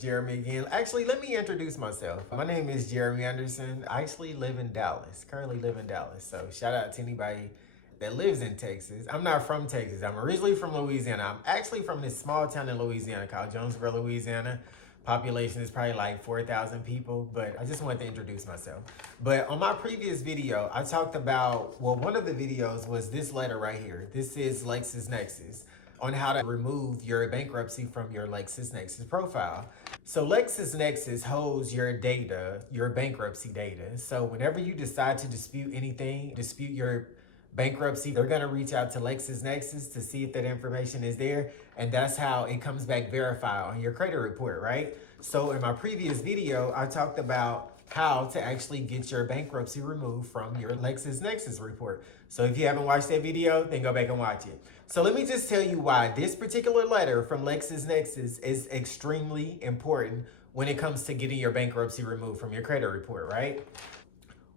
Jeremy again. Actually, let me introduce myself. My name is Jeremy Anderson. I actually live in Dallas, currently live in Dallas. So shout out to anybody that lives in Texas. I'm not from Texas. I'm originally from Louisiana. I'm actually from this small town in Louisiana called Jonesboro, Louisiana. Population is probably like 4,000 people, but I just wanted to introduce myself. But on my previous video, I talked about, well, one of the videos was this letter right here. This is LexisNexis on how to remove your bankruptcy from your LexisNexis profile. So LexisNexis holds your data, your bankruptcy data. So whenever you decide to dispute anything, dispute your bankruptcy, they're gonna reach out to LexisNexis to see if that information is there. And that's how it comes back verified on your credit report, right? So in my previous video, I talked about how to actually get your bankruptcy removed from your LexisNexis report. So if you haven't watched that video, then go back and watch it. So let me just tell you why this particular letter from LexisNexis is extremely important when it comes to getting your bankruptcy removed from your credit report, right?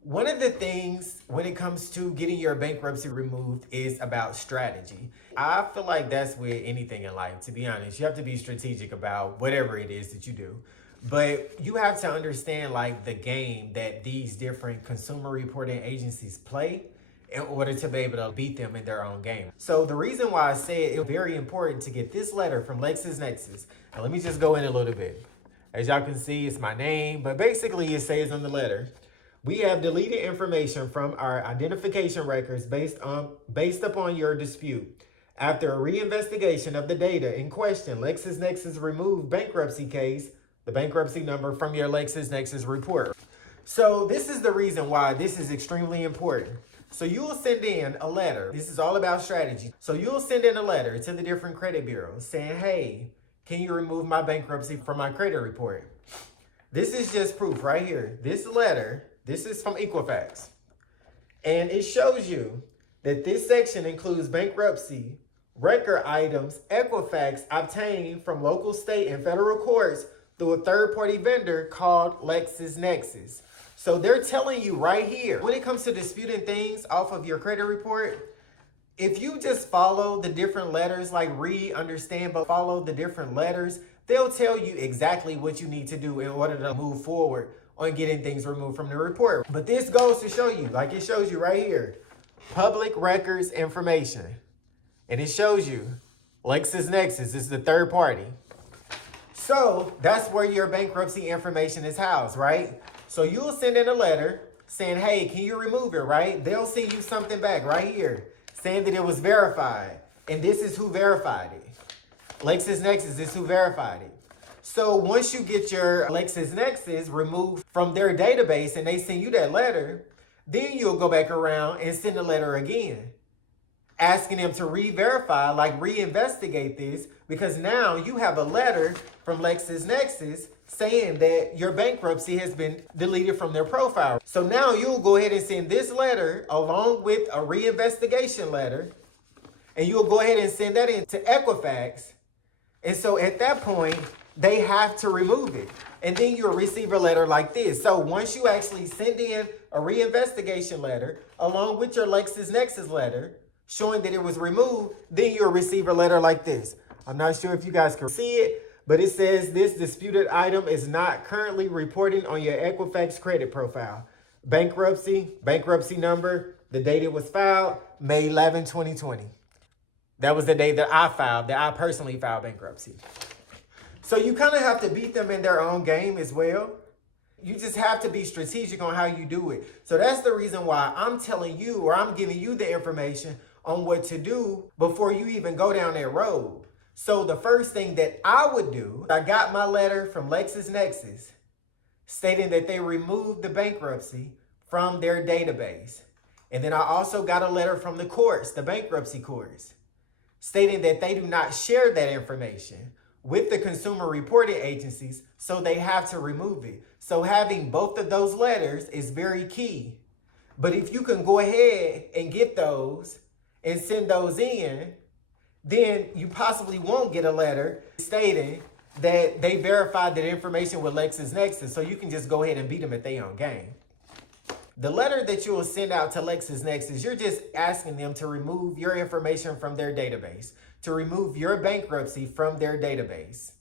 One of the things when it comes to getting your bankruptcy removed is about strategy. I feel like that's with anything in life, to be honest. You have to be strategic about whatever it is that you do. But you have to understand like the game that these different consumer reporting agencies play in order to be able to beat them in their own game. So the reason why I say it's very important to get this letter from LexisNexis, and let me just go in a little bit. As y'all can see, it's my name, but basically it says on the letter, we have deleted information from our identification records based upon your dispute. After a reinvestigation of the data in question, LexisNexis removed bankruptcy case, the bankruptcy number from your LexisNexis report. So this is the reason why this is extremely important. So you will send in a letter. This is all about strategy. So you'll send in a letter to the different credit bureaus saying, hey, can you remove my bankruptcy from my credit report? This is just proof right here. This letter, this is from Equifax. And it shows you that this section includes bankruptcy record items Equifax obtained from local, state, and federal courts through a third-party vendor called LexisNexis. So they're telling you right here, when it comes to disputing things off of your credit report, if you just follow the different letters, like read, understand, but follow the different letters, they'll tell you exactly what you need to do in order to move forward on getting things removed from the report. But this goes to show you, like it shows you right here, public records information. And it shows you LexisNexis is the third party. So that's where your bankruptcy information is housed, right? So you'll send in a letter saying, hey, can you remove it, right? They'll send you something back right here saying that it was verified. And this is who verified it. LexisNexis is who verified it. So once you get your LexisNexis removed from their database and they send you that letter, then you'll go back around and send a letter again, asking them to re-verify, like reinvestigate this, because now you have a letter from LexisNexis saying that your bankruptcy has been deleted from their profile. So now you'll go ahead and send this letter along with a reinvestigation letter, and you'll go ahead and send that in to Equifax. And so at that point, they have to remove it. And then you'll receive a letter like this. So once you actually send in a reinvestigation letter along with your LexisNexis letter showing that it was removed, then you'll receive a letter like this. I'm not sure if you guys can see it, but it says this disputed item is not currently reporting on your Equifax credit profile. Bankruptcy number, the date it was filed, May 11, 2020. That was the day that I personally filed bankruptcy. So you kind of have to beat them in their own game as well. You just have to be strategic on how you do it. So that's the reason why I'm telling you, or I'm giving you the information on what to do before you even go down that road. So the first thing that I would do, I got my letter from LexisNexis stating that they removed the bankruptcy from their database. And then I also got a letter from the courts, the bankruptcy courts, stating that they do not share that information with the consumer reporting agencies, so they have to remove it. So having both of those letters is very key. But if you can go ahead and get those and send those in, then you possibly won't get a letter stating that they verified that information with LexisNexis, so you can just go ahead and beat them at their own game. The letter that you will send out to LexisNexis, you're just asking them to remove your information from their database, to remove your bankruptcy from their database.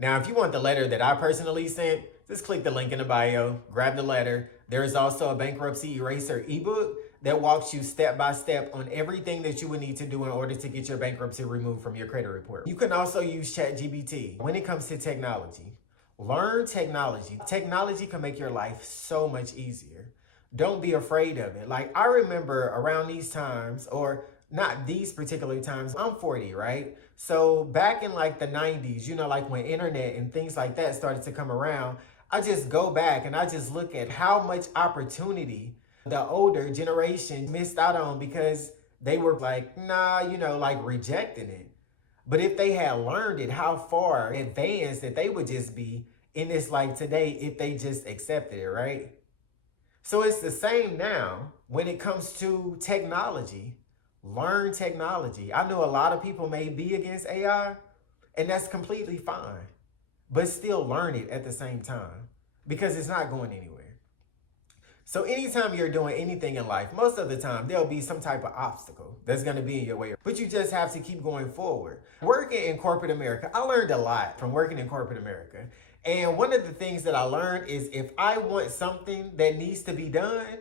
Now, if you want the letter that I personally sent, just click the link in the bio, grab the letter. There is also a bankruptcy eraser ebook that walks you step by step on everything that you would need to do in order to get your bankruptcy removed from your credit report. You can also use ChatGPT when it comes to technology. Learn technology. Technology can make your life so much easier. Don't be afraid of it. Like, I remember around these times, or not these particular times, I'm 40, right? So back in like the 90s, you know, like when internet and things like that started to come around, I just go back and I just look at how much opportunity the older generation missed out on because they were like, nah, you know, like rejecting it. But if they had learned it, how far advanced that they would just be in this life today if they just accepted it, right? So it's the same now when it comes to technology. Learn technology. I know a lot of people may be against AI, and that's completely fine. But still learn it at the same time because it's not going anywhere. So anytime you're doing anything in life, most of the time, there'll be some type of obstacle that's going to be in your way. But you just have to keep going forward. Working in corporate America, I learned a lot from working in corporate America. And one of the things that I learned is if I want something that needs to be done,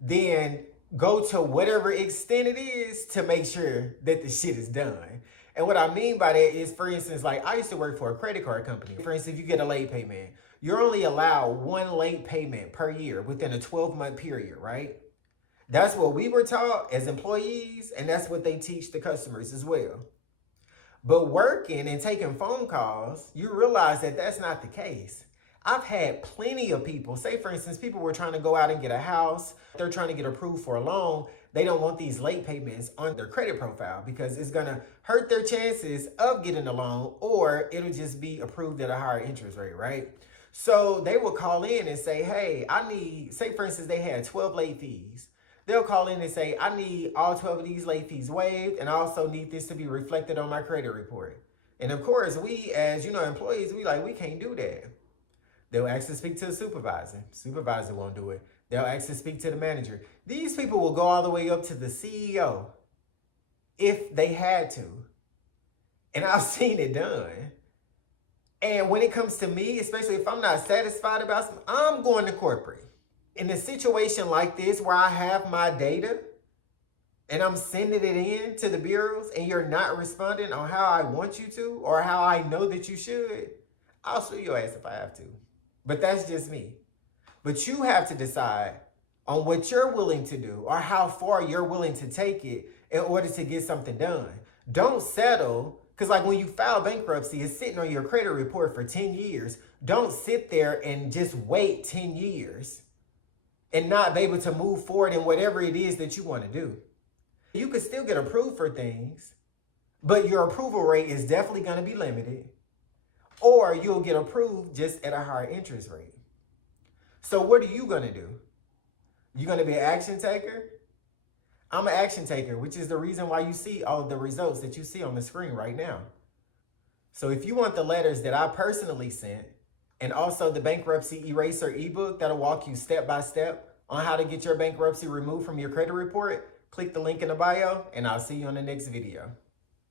then go to whatever extent it is to make sure that the shit is done. And what I mean by that is, for instance, like I used to work for a credit card company. For instance, if you get a late payment, you're only allowed one late payment per year within a 12-month period, right? That's what we were taught as employees, and that's what they teach the customers as well. But working and taking phone calls, you realize that that's not the case. I've had plenty of people, say for instance, people were trying to go out and get a house. They're trying to get approved for a loan. They don't want these late payments on their credit profile because it's gonna hurt their chances of getting a loan, or it'll just be approved at a higher interest rate, right? So they will call in and say, hey, I need, say for instance, they had 12 late fees. They'll call in and say, I need all 12 of these late fees waived, and I also need this to be reflected on my credit report. And of course, we as, you know, employees, we can't do that. They'll ask to speak to the supervisor. Supervisor won't do it. They'll ask to speak to the manager. These people will go all the way up to the CEO if they had to. And I've seen it done. And when it comes to me, especially if I'm not satisfied about something, I'm going to corporate. In a situation like this where I have my data and I'm sending it in to the bureaus and you're not responding on how I want you to or how I know that you should, I'll sue your ass if I have to. But that's just me. But you have to decide on what you're willing to do or how far you're willing to take it in order to get something done. Don't settle, because like when you file bankruptcy, it's sitting on your credit report for 10 years. Don't sit there and just wait 10 years and not be able to move forward in whatever it is that you want to do. You could still get approved for things, but your approval rate is definitely going to be limited, or you'll get approved just at a higher interest rate. So what are you going to do? You going to be an action taker? I'm an action taker, which is the reason why you see all of the results that you see on the screen right now. So if you want the letters that I personally sent, and also the bankruptcy eraser ebook that'll walk you step by step on how to get your bankruptcy removed from your credit report, click the link in the bio, and I'll see you on the next video.